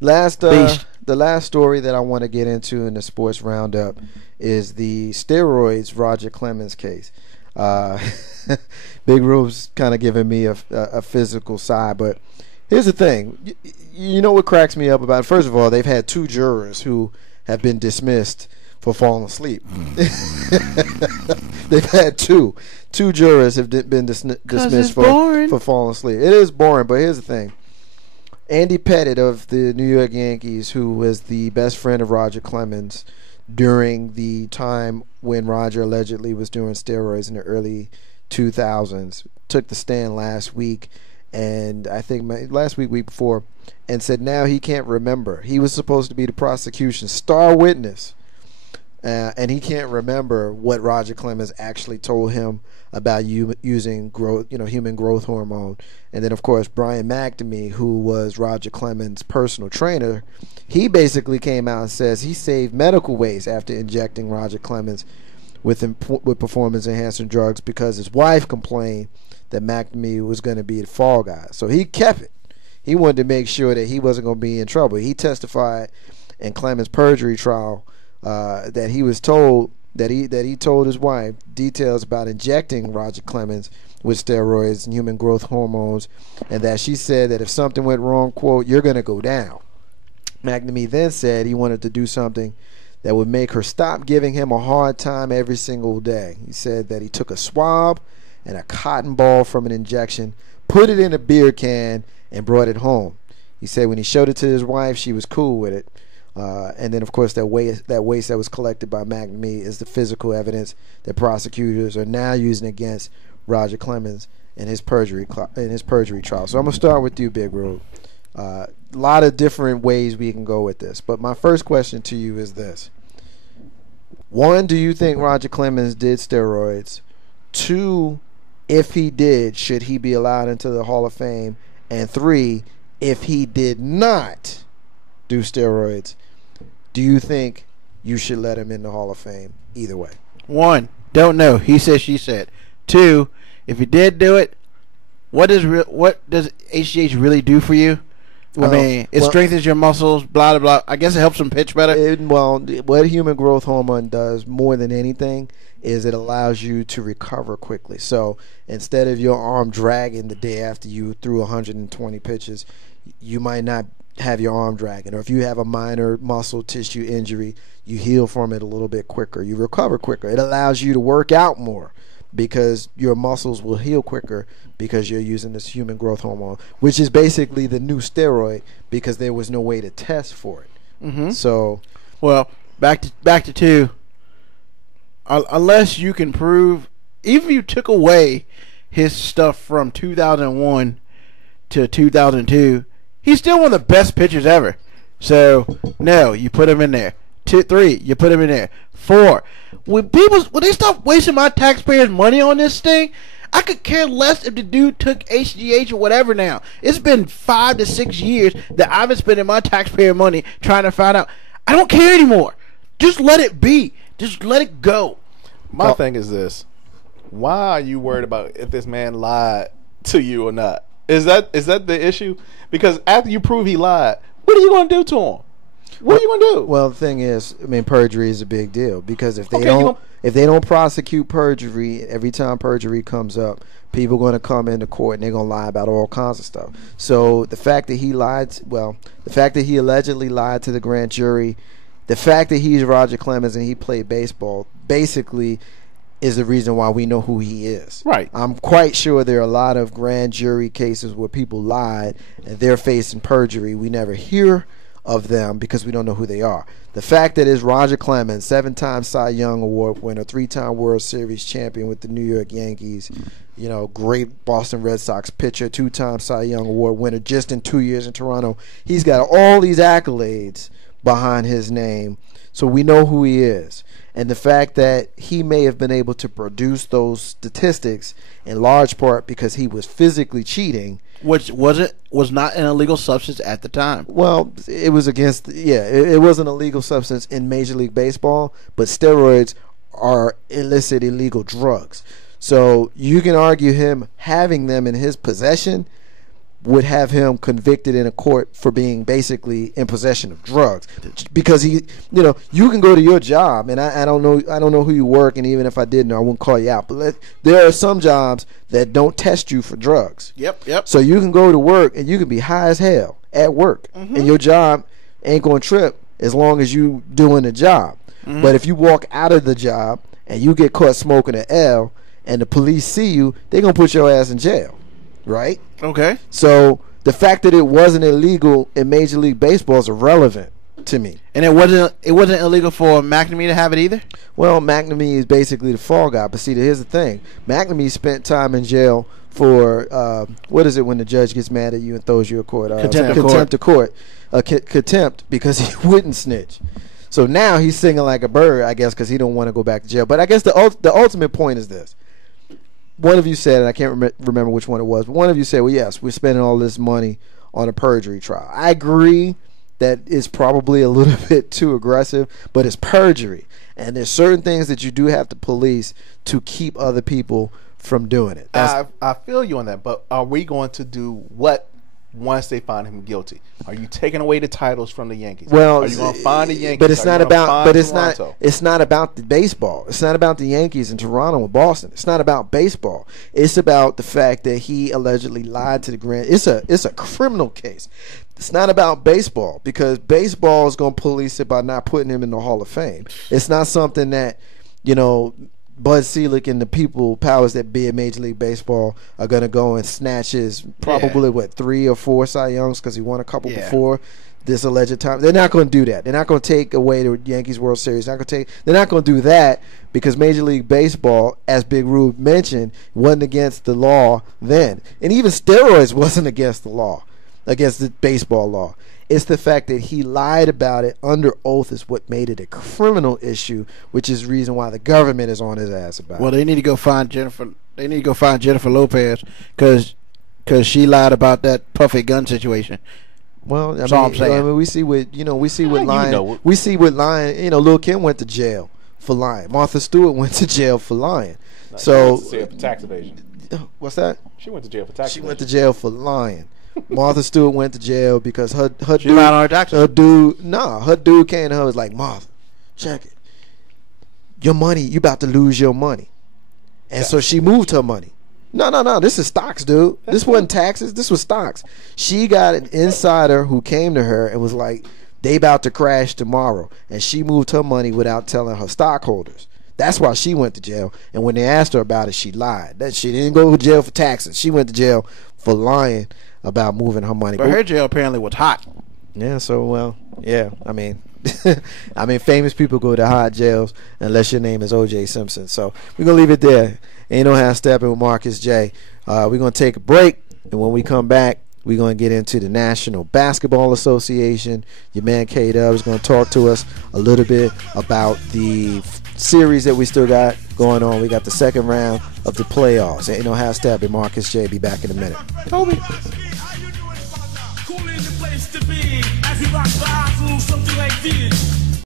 Last Beast. the last story that I want to get into in the sports roundup is the steroids Roger Clemens case. Uh, Big Rube's kind of giving me a physical side, but here's the thing. You know what cracks me up about it? First of all, they've had 2 jurors who have been dismissed for falling asleep. They've had two jurors have been dismissed for falling asleep. It is boring, but here's the thing. Andy Pettitte of the New York Yankees, who was the best friend of Roger Clemens during the time when Roger allegedly was doing steroids in the early 2000s, took the stand last week, and I think last week before, and said now he can't remember. He was supposed to be the prosecution's star witness, and he can't remember what Roger Clemens actually told him about using human growth hormone. And then, of course, Brian McNamee, who was Roger Clemens' personal trainer, he basically came out and says he saved medical waste after injecting Roger Clemens with performance-enhancing drugs because his wife complained that McNamee was going to be the fall guy. So he kept it. He wanted to make sure that he wasn't going to be in trouble. He testified in Clemens' perjury trial that he was told that he told his wife details about injecting Roger Clemens with steroids and human growth hormones, and that she said that if something went wrong, quote, you're going to go down. McNamee then said he wanted to do something that would make her stop giving him a hard time every single day. He said that he took a swab and a cotton ball from an injection, put it in a beer can, and brought it home. He said when he showed it to his wife, she was cool with it. And then, of course, that waste that was collected by McNamee is the physical evidence that prosecutors are now using against Roger Clemens in his perjury trial. So I'm gonna start with you, Big Road. A lot of different ways we can go with this, but my first question to you is this: 1, do you think Roger Clemens did steroids? 2, if he did, should he be allowed into the Hall of Fame? And 3, if he did not do steroids, do you think you should let him in the Hall of Fame? Either way. 1, don't know. He said, she said. 2, if he did do it, what does HGH really do for you? Well, I mean, it strengthens your muscles, blah, blah, blah. I guess it helps him pitch better. What human growth hormone does more than anything is it allows you to recover quickly. So instead of your arm dragging the day after you threw 120 pitches, you might not have your arm dragging. Or if you have a minor muscle tissue injury, you heal from it a little bit quicker. You recover quicker. It allows you to work out more because your muscles will heal quicker because you're using this human growth hormone, which is basically the new steroid because there was no way to test for it. Mm-hmm. So, well, back to 2. Unless you can prove, even if you took away his stuff from 2001 to 2002, he's still one of the best pitchers ever. So, no, you put him in there. 2, 3, you put him in there. 4, when they stop wasting my taxpayers' money on this thing, I could care less if the dude took HGH or whatever now. It's been 5 to 6 years that I've been spending my taxpayer money trying to find out. I don't care anymore. Just let it be. Just let it go. My thing is this. Why are you worried about if this man lied to you or not? Is that the issue? Because after you prove he lied, what are you going to do to him? What are you going to do? Well, the thing is, I mean, perjury is a big deal because if they don't prosecute perjury, every time perjury comes up, people are going to come into court and they're going to lie about all kinds of stuff. So the fact that he allegedly lied to the grand jury, the fact that he's Roger Clemens and he played baseball, basically is the reason why we know who he is. Right. I'm quite sure there are a lot of grand jury cases where people lied and they're facing perjury. We never hear of them because we don't know who they are. The fact that it's Roger Clemens, 7-time Cy Young Award winner, 3-time World Series champion with the New York Yankees, great Boston Red Sox pitcher, 2-time Cy Young Award winner just in 2 years in Toronto. He's got all these accolades behind his name, so we know who he is. And the fact that he may have been able to produce those statistics in large part because he was physically cheating, which was not an illegal substance at the time. Well, it was it wasn't a legal substance in Major League Baseball, but steroids are illicit, illegal drugs. So you can argue him having them in his possession would have him convicted in a court for being basically in possession of drugs, because he, you can go to your job, and I don't know who you work, and even if I did know, I wouldn't call you out. But there are some jobs that don't test you for drugs. Yep. So you can go to work and you can be high as hell at work, and your job ain't gonna trip as long as you doing the job. But if you walk out of the job and you get caught smoking an L, and the police see you, they're gonna put your ass in jail. Right? Okay. So the fact that it wasn't illegal in Major League Baseball is irrelevant to me. And it wasn't illegal for McNamee to have it either? Well, McNamee is basically the fall guy. But see, here's the thing. McNamee spent time in jail for, what is it when the judge gets mad at you and throws you a court? Contempt of court. Contempt because he wouldn't snitch. So now he's singing like a bird, I guess, because he don't want to go back to jail. But I guess the ultimate point is this. One of you said, and I can't remember which one it was, but one of you said, well, yes, we're spending all this money on a perjury trial. I agree that it's probably a little bit too aggressive, but it's perjury. And there's certain things that you do have to police to keep other people from doing it. I feel you on that, but are we going to do what once they find him guilty? Are you taking away the titles from the Yankees? Well, are you going to find the Yankees? But it's not about. But it's Toronto? not. It's not about the baseball. It's not about the Yankees in Toronto and Boston. It's not about baseball. It's about the fact that he allegedly lied to the grand. It's a criminal case. It's not about baseball, because baseball is going to police it by not putting him in the Hall of Fame. It's not something that Bud Selig and the powers that be at Major League Baseball are going to go and snatch his probably 3 or 4 Cy Youngs, because he won a couple before this alleged time. They're not going to do that. They're not going to take away the Yankees World Series. They're not going to do that, because Major League Baseball, as Big Rube mentioned, wasn't against the law then. And even steroids wasn't against the law, against the baseball law. It's the fact that he lied about it under oath is what made it a criminal issue, which is the reason why the government is on his ass about it. Well, they need to go find Jennifer. They need to go find Jennifer Lopez because she lied about that Puffy gun situation. Well, that's all I'm saying. We see with lying. We see with lying. Lil' Kim went to jail for lying. Martha Stewart went to jail for lying. No, so she went to jail for tax evasion. What's that? She went to jail for tax evasion. She went to jail for lying. Martha Stewart went to jail because her she lied on her taxes. Her dude came to her and was like, Martha, check it. Your money, you about to lose your money. And so she moved her money. No. This is stocks, dude. This wasn't taxes. This was stocks. She got an insider who came to her and was like, they about to crash tomorrow. And she moved her money without telling her stockholders. That's why she went to jail. And when they asked her about it, she lied. That she didn't go to jail for taxes. She went to jail for lying about moving her money. But her jail apparently was hot. Yeah, I mean, famous people go to hot jails unless your name is O.J. Simpson. So we're going to leave it there. Ain't no how stepping with Marcus J. We're going to take a break, and when we come back, we're going to get into the National Basketball Association. Your man K-Dub is going to talk to us a little bit about the series that we still got going on. We got the second round of the playoffs. Ain't no how stepping. Marcus J. Be back in a minute. Toby. As we rock the something like this.